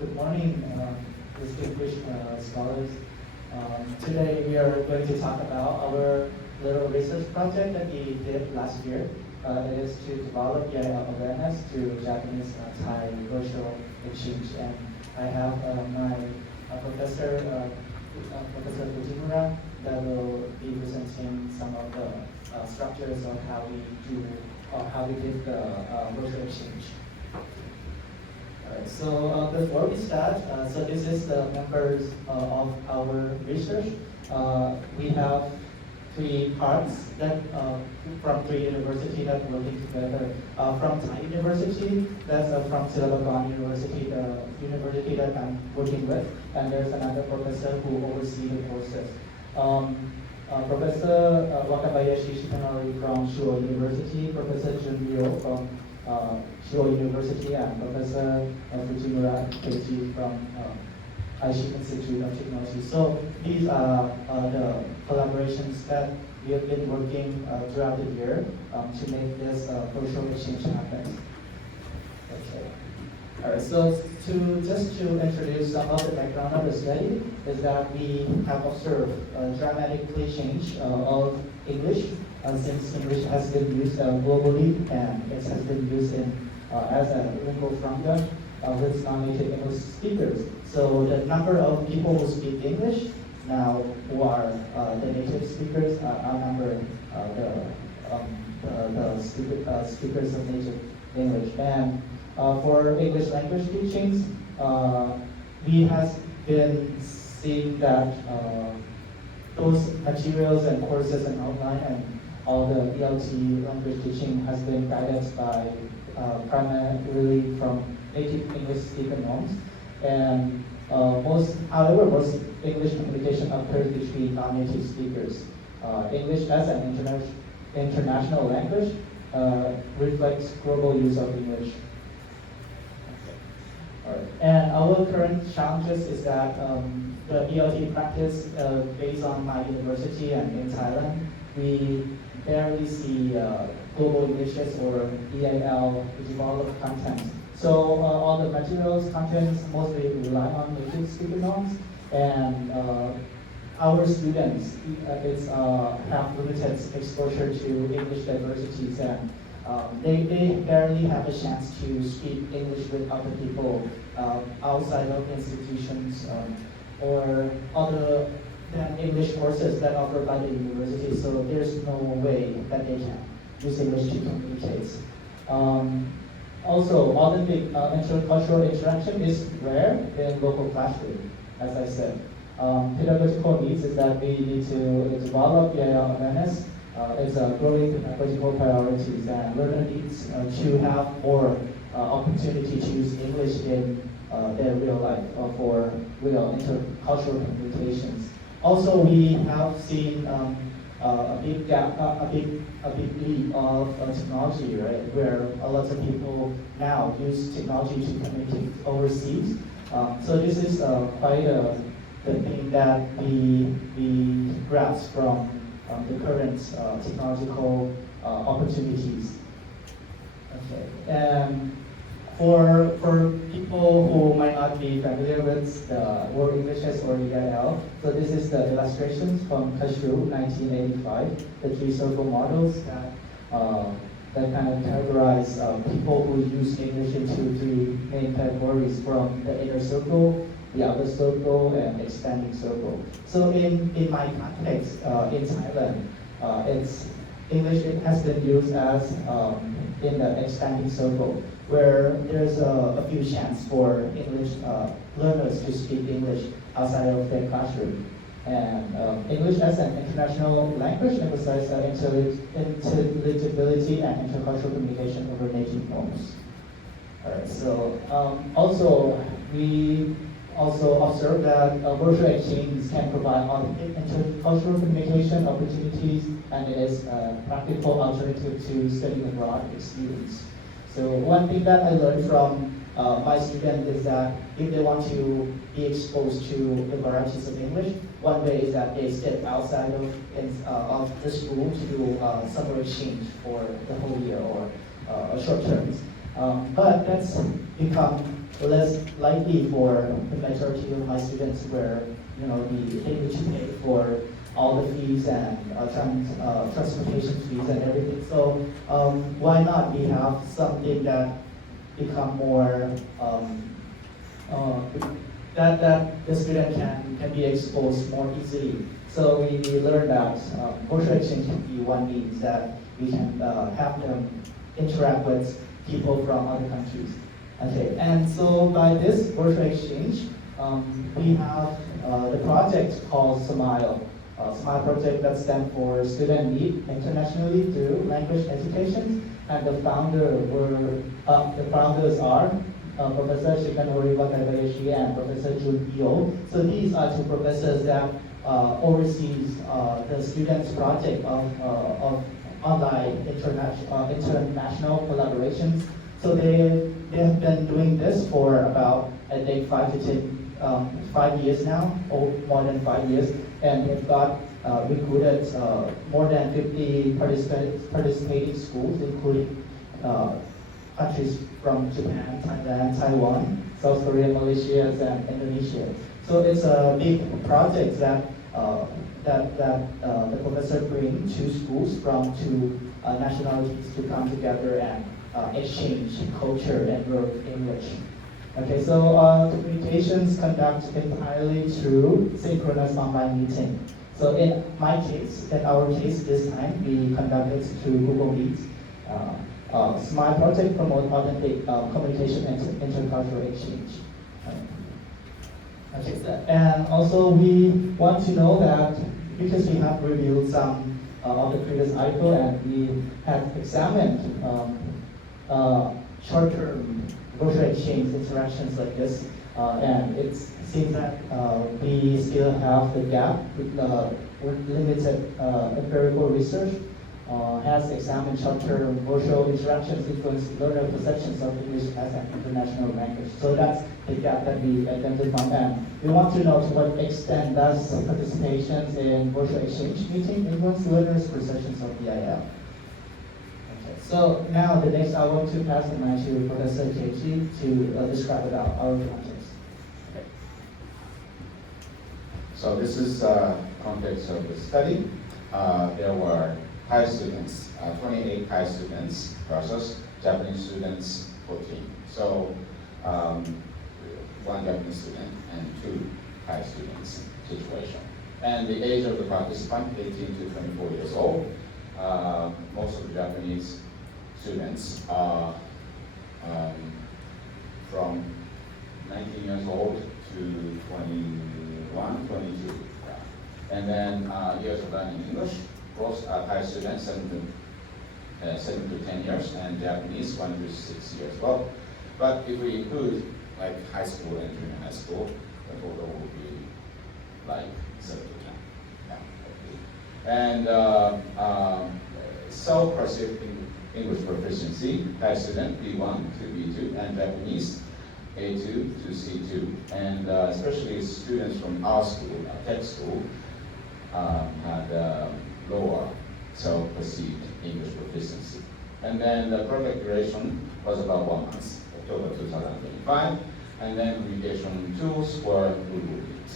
Good morning, distinguished scholars. Today we are going to talk about our little research project that we did last year. It is to develop EIL awareness through Japanese Thai virtual exchange. And I have my professor, Professor Fujimura, that will be presenting some of the structures of how we do or how we did the virtual exchange. Alright, so before we start, so this is the members of our research. We have three parts that from three universities that are working together. From Thai University, that's from Silabagong University, the university that I'm working with, and there's another professor who oversees the courses. Professor Wakabayashi Shikanori from Shuo University, Professor Junryo from Shuo University, and Professor Fujimura Keiji from Aichi Institute of Technology. So these are the collaborations that we have been working throughout the year to make this virtual exchange happen. Okay. All right. So to introduce some of the background of the study is that we have observed a dramatically change of English since English has been used globally and it has been used as a lingua franca with non-native English speakers. So the number of people who speak English now, who are the native speakers, outnumber the speakers of native English. And for English language teachings, we have been seeing that those materials and courses and outline and all the ELT language teaching has been guided by primarily from native English speaker norms. And most English communication occurs between non-native speakers. English as an international language reflects global use of English. All right. And our current challenges is that the ELT practice based on my university and in Thailand, we barely see global Englishes or EIL developed content. So all the materials, contents mostly rely on native speaker norms, and our students have limited exposure to English diversities, and they barely have a chance to speak English with other people outside of institutions or other than English courses that are offered by the university. So there's no way that they can use English to communicate. Also, authentic intercultural interaction is rare in local classroom, as I said. Pedagogical needs is that we need to develop EIL awareness. It's a growing pedagogical priorities, and learner needs to have more opportunity to use English in their real life for real intercultural communications. Also, we have seen a big gap, a big leap of technology, right? Where a lot of people now use technology to communicate overseas. So this is quite the thing that we grasp from the current technological opportunities. Okay, and for people who might not be familiar with the word Englishes or EIL, so this is the illustrations from Kashu, 1985, the three circle models that kind of categorize people who use English into three main categories, from the inner circle, the outer circle, and expanding circle. So in my context in Thailand, English has been used as in the expanding circle, where there's a few chance for English learners to speak English outside of their classroom. And English as an international language emphasizes intelligibility and intercultural communication over native norms. All right, so we also observe that virtual exchange can provide intercultural communication opportunities, and it is a practical alternative to studying abroad experience. So one thing that I learned from my students is that if they want to be exposed to the varieties of English, one way is that they step outside of the school to do summer exchange for the whole year or short terms. But that's become less likely for the majority of my students where they need to pay for all the fees and transportation fees and everything. So why not we have something that become more that the student can be exposed more easily. So we learned that virtual exchange can be one means that we can have them interact with people from other countries. Okay, and so by this virtual exchange, we have the project called SMILE. SMILE project that stands for Student Meet Internationally Through Language Education, and the founders are Professor Shikanori Wakabayashi and Professor Jun Yo. So these are two professors that oversees the students' project of online international collaborations. So they have been doing this for about, I think, 5 years now, or more than 5 years, and they've got recruited more than 50 participating schools, including countries from Japan, Thailand, Taiwan, South Korea, Malaysia, and Indonesia. So it's a big project that the professor bring two schools from two nationalities to come together and exchange culture and learn English. Okay, so communications conduct entirely through synchronous online meeting. So in our case this time, we conducted through Google Meet. SMILE project promote authentic communication and intercultural exchange. Okay, and also we want to know that because we have reviewed some of the previous article and we have examined short-term virtual exchange interactions like this, and it seems that we still have the gap with limited empirical research. Has examined short-term virtual interactions influence learner perceptions of English as an international language. So that's the gap that we identified, and we want to know to what extent does participation in virtual exchange meeting influence learners' perceptions of EIL. Okay. So now the next I want to pass the mic to Professor Keiji to describe about our context. Okay. So this is context of the study. There were Thai students, 28 Thai students versus Japanese students, 14. So one Japanese student and two Thai students situation. And the age of the participant, 18 to 24 years old. Most of the Japanese students are from 19 years old to 21, 22. And then years of learning English. Both are Thai students, 7 to 10 years, and Japanese 1 to 6 years. Well, but if we include like high school and junior high school, the total would be like 7 to 10. Yeah, and self-perceived English proficiency, Thai student B1 to B2, and Japanese A2 to C2, and especially students from our school, tech school, had lower self-perceived English proficiency. And then the project duration was about 1 month, October 2025. And then communication tools were Google Meet.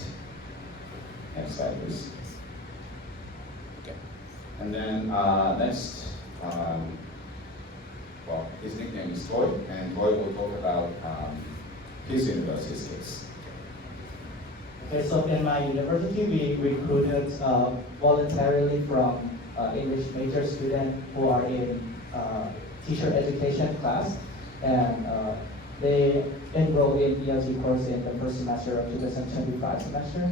Next slide, please. Okay. And then next, well, his nickname is Toy, and Toy will talk about his university's case. Okay, so in my university, we recruited voluntarily from English major students who are in teacher education class, and they enroll in ELT course in the first semester of 2025 semester.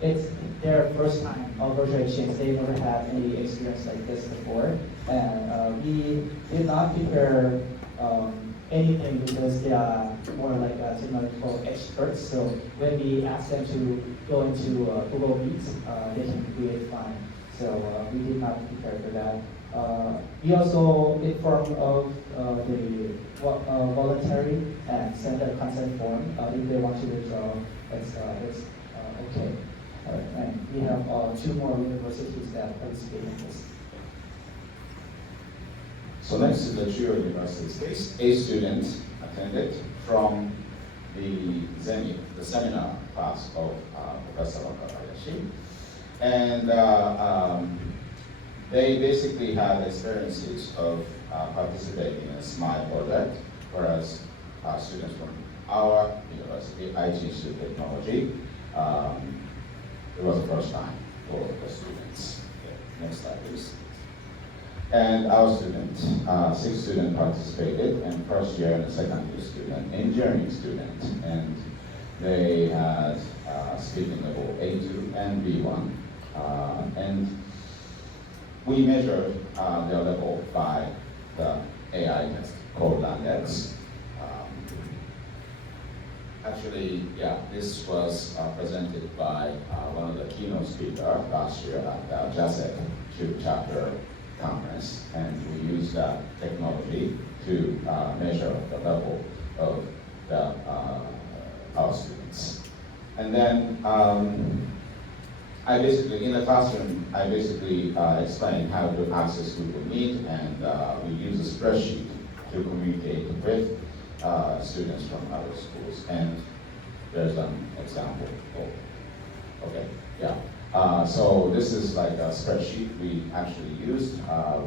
It's their first time of virtual exchange. They never had any experience like this before, and we did not prepare anything because they are more like technological experts. So when we ask them to go into Google Meet, they can create fine. So we did not prepare for that. We also informed of the voluntary and send a consent form if they want to withdraw. It's okay. And we have 2 more universities that participate in this. So next is the Chiyo University's case. A student attended from the seminar class of Professor Wakabayashi. And they basically had experiences of participating in a SMILE project, whereas students from our university, IT Institute of Technology, it was the first time for the students. Okay, next slide, please. And our students, 6 students participated, and first year and second year student, engineering student, and they had speaking level A2 and B1, and we measured their level by the AI test called Landex. Actually, yeah, this was presented by one of the keynote speakers last year at the JASEC chapter conference, and we used that technology to measure the level of our students. And then in the classroom, I basically explained how to access Google Meet, and we use a spreadsheet to communicate with students from other schools. And there's an example. Okay, yeah. So this is like a spreadsheet we actually used.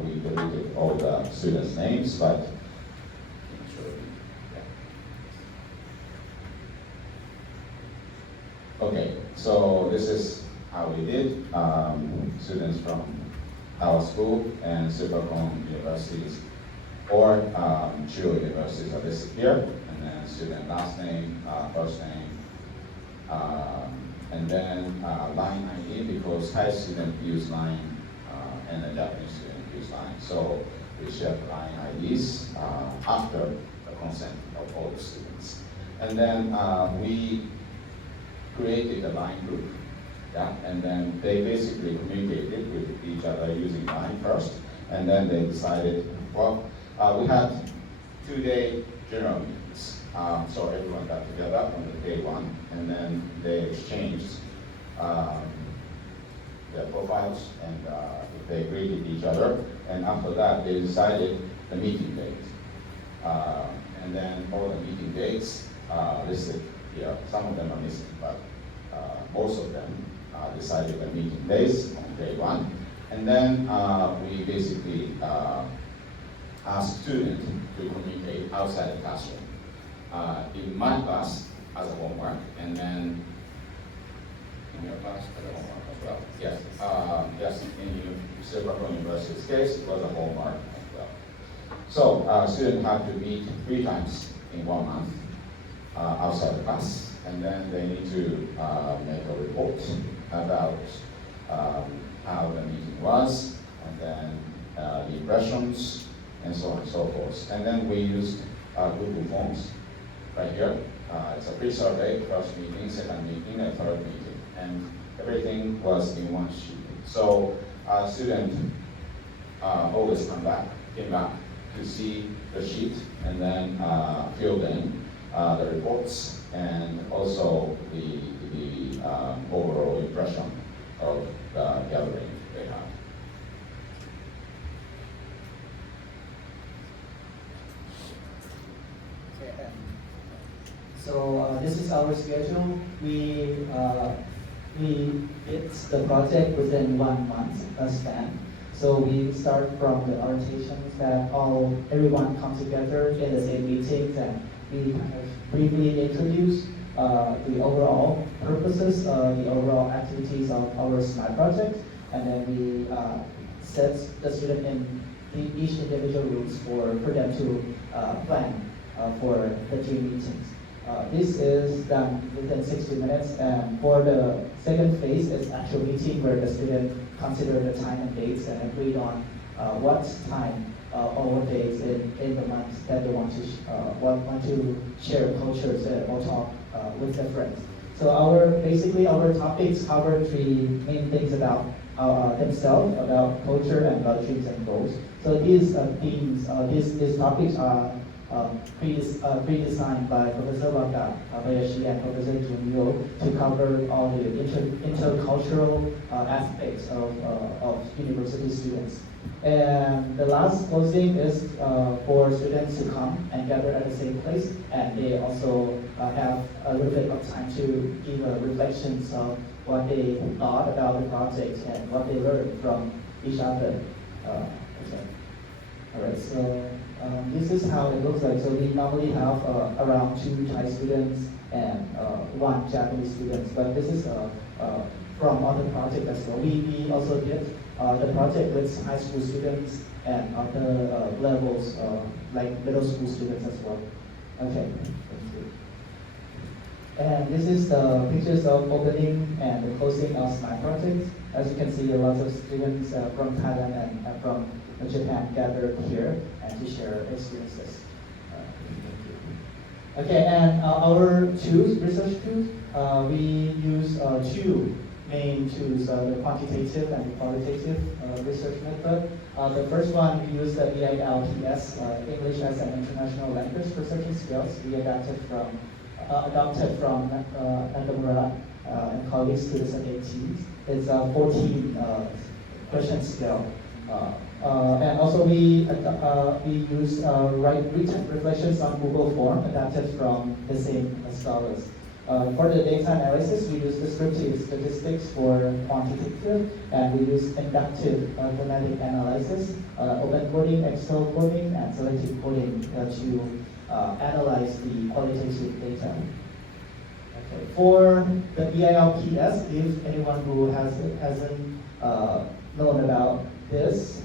We deleted all the students' names, but okay, so this is how we did. Students from our school and Supercom universities or Chuo universities are listed here, and then student last name, first name, and then line ID, because Thai student use line and the Japanese student use line. So we share line IDs after the consent of all the students. And then we created a line group, yeah? And then they basically communicated with each other using line first, and then they decided, well, we had 2-day general meetings. So everyone got together on the day 1, and then they exchanged their profiles, and they greeted each other. And after that, they decided the meeting date. And then all the meeting dates listed here. Some of them are missing, but most of them decided the meeting days on day 1. And then we basically asked students to communicate outside the classroom. In my class as a homework, and then in your class as a homework as well. Yes, yes, in Silverstone University's case, it was a homework as well. So students had to meet 3 times in 1 month outside the class, and then they need to make a report about how the meeting was, and then the impressions, and so on and so forth. And then we used Google Forms right here. It's a pre-survey, first meeting, second meeting, and third meeting. And everything was in one sheet. So students always came back to see the sheet, and then filled in the reports, and also the overall impression of the gathering they had. So this is our schedule. We did the project within 1 month span. So we start from the orientations that everyone comes together in the same meetings, and we kind of briefly introduce the overall purposes, the overall activities of our SMILE project, and then we set the student in each individual groups for them to plan for the 3 meetings. This is done within 60 minutes, and for the second phase, it's actual meeting where the student consider the time and dates and agreed on what time or what days in the month that they want to share cultures or talk with their friends. So basically our topics cover 3 main things about themselves, about culture and about dreams and goals. So these themes, these topics are pre-designed by Professor Wakabayashi and Professor Junyo to cover all the intercultural aspects of university students. And the last closing is for students to come and gather at the same place, and they also have a little bit of time to give reflections of what they thought about the project and what they learned from each other. Okay. All right, so this is how it looks like. So we normally have around 2 Thai students and 1 Japanese student, but this is from other project as well. We also did the project with high school students and other levels, like middle school students as well. Okay, thank you. And this is the pictures of opening and the closing of my project. As you can see, a lot of students from Thailand and from Japan gathered here and to share experiences. Okay, and our tools, research tools, we use 2 main tools, the quantitative and the qualitative research method. The first one, we use the EIL English as an International Language Research Skills. We adopted from Nakamura and colleagues 2018. It's a 14 question scale. And also we use written reflections on Google Form adapted from the same scholars. For the data analysis, we use descriptive statistics for quantitative, and we use inductive thematic analysis, open coding, external coding, and selective coding to analyze the qualitative data. Okay. For the EILPS, if anyone who hasn't known about this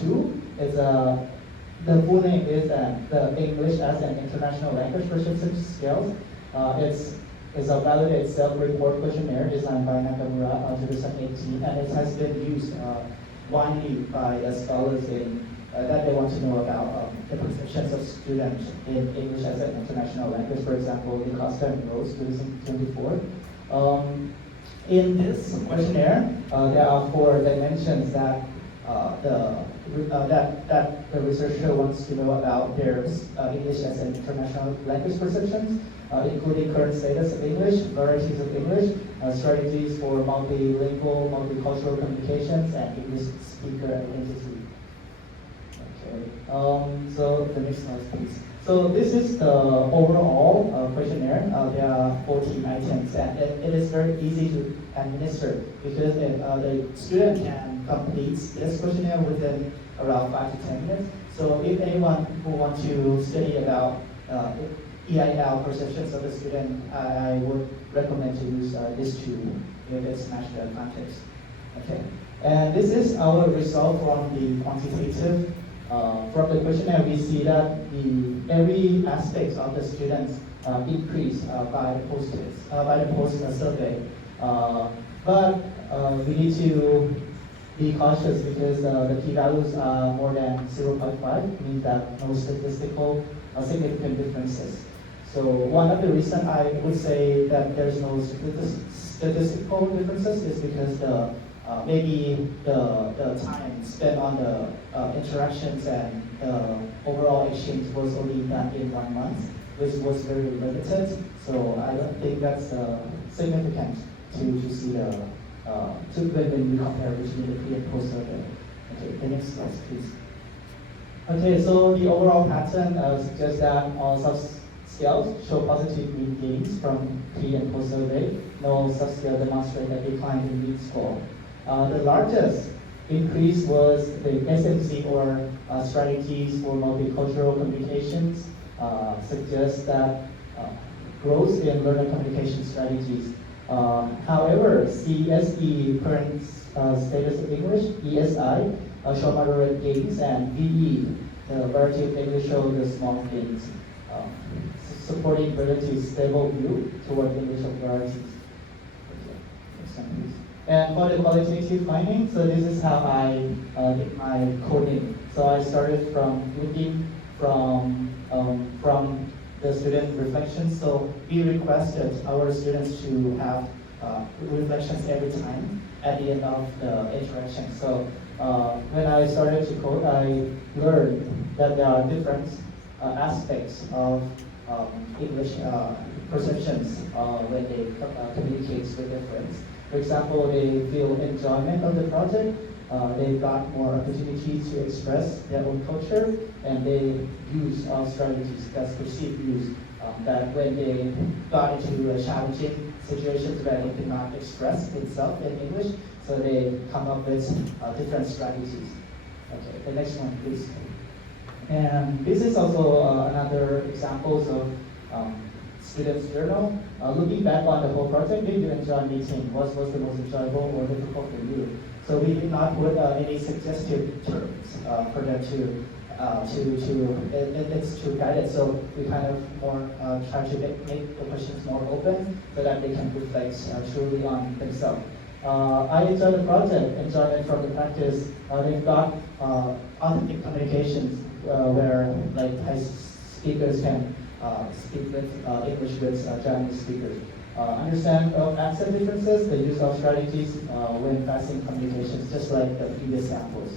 tool, is the full name is the English as an International Language Proficiency Skills. It's a validated self-report questionnaire designed by Nakamura in 2018, and it has been used widely by scholars in that they want to know about the perceptions of students in English as an international language. For example, the Costa and Rose 2024. In this questionnaire, there are 4 dimensions that the researcher wants to know about their English as an international language perceptions, including current status of English, varieties of English, strategies for multilingual, multicultural communications, and English speaker identity. Okay. So the next slide, please. So this is the overall questionnaire. There are 14 items, and it is very easy to administer because the student can complete this questionnaire within around 5 to 10 minutes. So if anyone who wants to study about EIL perceptions of the student, I would recommend to use this tool if it's matched the context. Okay, and this is our result from the quantitative. From the questionnaire, we see that every aspect of the students increased by the post survey. But we need to be cautious because the p-values are more than 0.5, means that no statistical significant differences. So one of the reasons I would say that there's no statistical differences is because maybe the time spent on the interactions and the overall exchange was only done in 1 month, which was very limited. So I don't think that's significant to see when we compare between the pre and post survey. Okay, the next slide, please. Okay, so the overall pattern suggests that all subscales show positive mean gains from pre and post survey. No subscale demonstrate a decline in mean score. The largest increase was the SMC, or strategies for multicultural communications, suggests that growth in learner communication strategies. However, CSE, current status of English, ESI, show moderate gains, and VE, the variety of English, show the small gains, supporting relatively stable view toward English of varieties. Okay, next one, please. And for the qualitative findings, so this is how I did my coding. So I started from looking from the student reflections. So we requested our students to have reflections every time at the end of the interaction. So when I started to code, I learned that there are different aspects of English perceptions when they communicate with their friends. For example, they feel enjoyment of the project, they got more opportunity to express their own culture, and they use strategies that's perceived use that when they got into challenging situations where they could not express itself in English, so they come up with different strategies. Okay, the next one, please. And this is also another examples of students' journal. Looking back on the whole project, did you enjoy meeting? What was the most enjoyable or difficult for you? So we did not put any suggestive terms for them it's to guide it. So we kind of more try to make the questions more open so that they can reflect truly on themselves. I enjoy the project, enjoyment from the practice. They've got authentic communications where like Thai speakers can speak with English with Japanese speakers. Understand accent differences, the use of strategies when passing communications, just like the previous samples.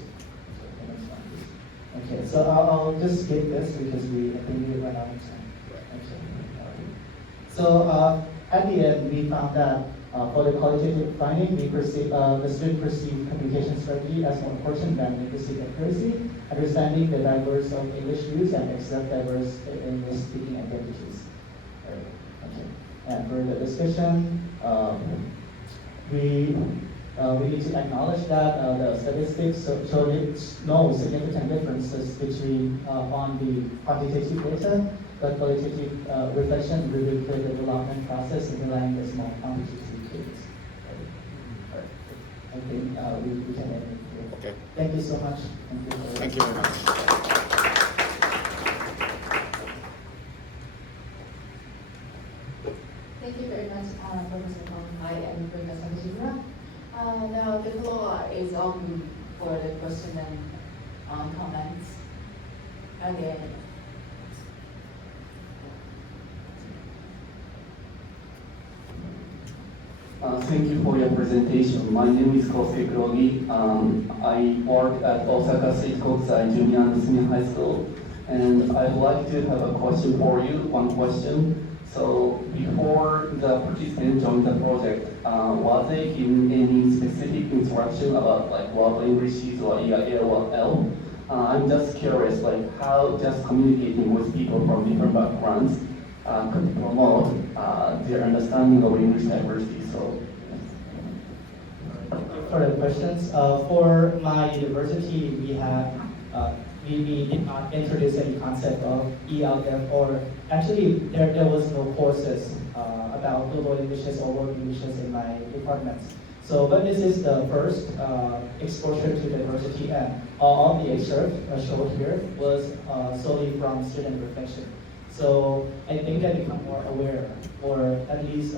Okay, so I'll just skip this because I think we run out of time. Okay. So at the end, we found that for the qualitative finding, the student perceived communication strategy as more important than linguistic accuracy, understanding the diverse of English use and accept diverse English speaking identities. Okay. And for the discussion, we need to acknowledge that the statistics show no significant differences between on the quantitative data, but qualitative reflection revealed the development process underlying the small quantitative case. I think we can end it here. Okay. Thank you so much. Thank you very much. Thank you very much, Professor Kong Hai and Professor Jira. Now the floor is open for the question and comments. Again. Thank you for your presentation. My name is Kosei Kurogi. I work at Osaka State Kokusai Junior and Senior High School, and I'd like to have a question for you, one question. So before the participants joined the project, was they given any specific instruction about like what languages or EIL or L? I'm just curious, like how just communicating with people from different backgrounds could promote their understanding of English diversity. So, for the questions, for my university, we did not introduce any concept of EIL, or actually there was no courses about global Englishes or world Englishes in my departments. So, but this is the first exposure to diversity, and all the excerpt showed here was solely from student reflection. So I think they become more aware, or at least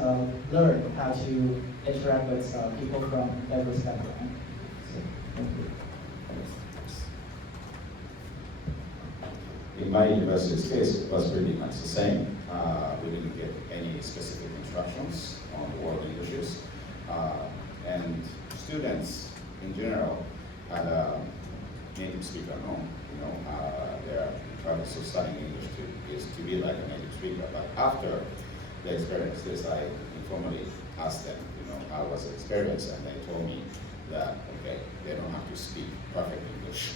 learn how to interact with people from diverse backgrounds. So, thank you. In my university's case, it was pretty much the same. We didn't get any specific instructions on world Englishes. And students in general had a native speaker home. Their purpose of studying English is to be like a native speaker. But after the experiences, I informally asked them, how was the experience? And they told me that, okay, they don't have to speak perfect English.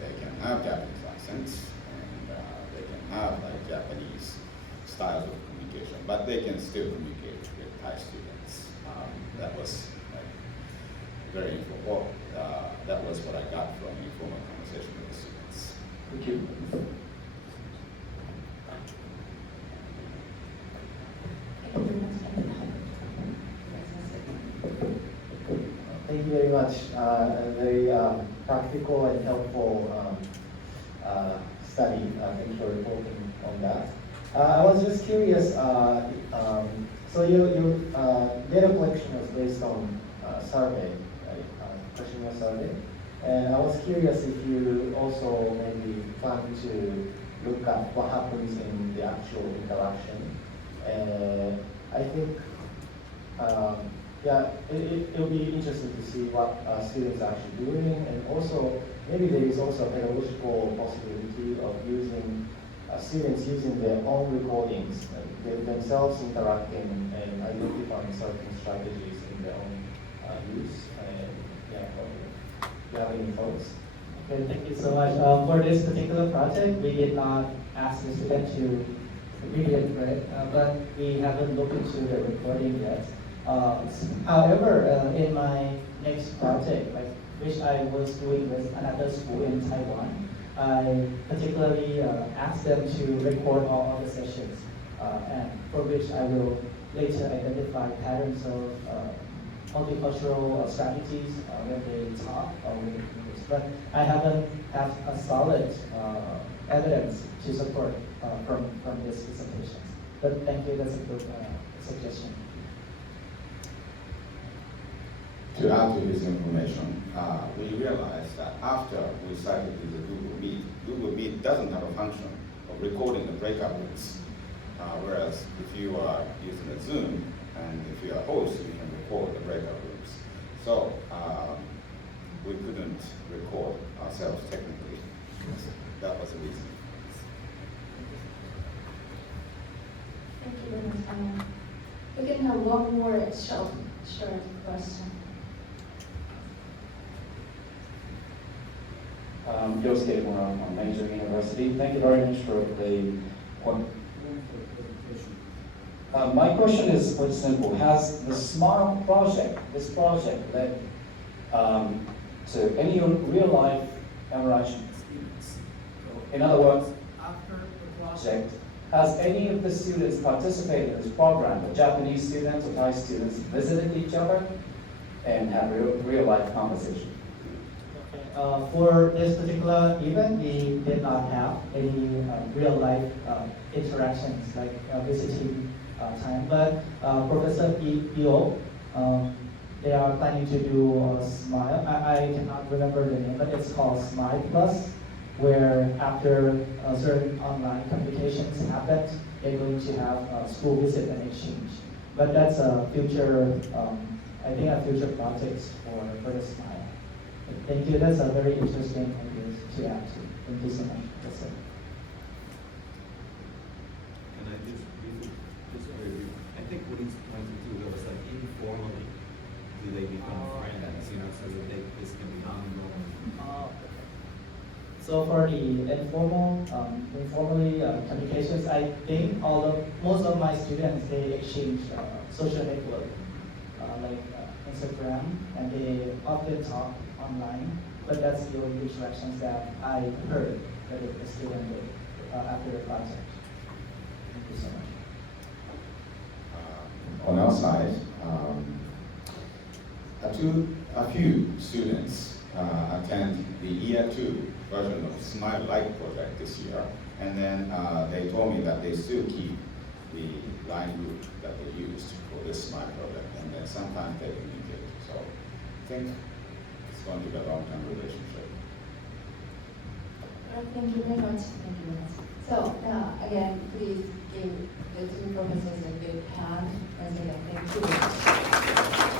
They can have Japanese accents, and they can have like Japanese styles of communication, but they can still communicate with Thai students. That was like very informal. That was what I got from informal conversation with the students. thank you. Thank you very much. A very practical and helpful study. Thank you for reporting on that. I was just curious. So your data collection was based on survey, right? Questionnaire survey. And I was curious if you also maybe plan to look at what happens in the actual interaction. I think. Yeah, it'll be interesting to see what students are actually doing, and also maybe there is also a pedagogical possibility of using students using their own recordings, themselves interacting and identifying certain strategies in their own use. And yeah, probably. you have any thoughts? Okay, thank you so much. For this particular project, we did not ask the student to read it, right? But we haven't looked into the recording yet. However, in my next project, like which I was doing with another school in Taiwan, I particularly asked them to record all of the sessions, and for which I will later identify patterns of multicultural strategies when they talk or when they communicate. But I haven't have a solid evidence to support from this presentation. But thank you, that's a good suggestion. To add to this information, we realized that after we started with the Google Meet doesn't have a function of recording the breakout rooms. Whereas if you are using a Zoom and if you are a host, you can record the breakout rooms. So we couldn't record ourselves technically. That was the reason. Thank you very much. We can have one more short question. Yosuke Mura from Major University. Thank you very much for the my question is quite simple. Has the SMILE project, this project, led to any real-life interaction with students? In other words, after the project, has any of the students participated in this program? The Japanese students or Thai students visited each other and had real-life conversation? For this particular event, we did not have any real-life interactions like visiting time, but Professor EIL, they are planning to do SMILE. I cannot remember the name, but it's called SMILE Plus, where after certain online communications happened, they're going to have a school visit and exchange. But that's a future, I think a future project for the SMILE. Thank you, that's a very interesting idea to add to. Thank you so much. That's it. And I just very I think what he's pointing to, there was like informally, do they become friends, you know, so that this can be ongoing. So for the informally communications, I think most of my students, they exchange social network like Instagram, and they often talk online, but that's the only interactions that I heard that the student did after the project. Thank you so much. On our side, a few students attend the Year 2 version of SMILE Light project this year, and then they told me that they still keep the line group that they used for this SMILE project, and then sometimes they communicate. So I think it's going to be a long-term relationship. Thank you very much. Thank you very much. So now, again, please give the two professors a big hand. Thank you.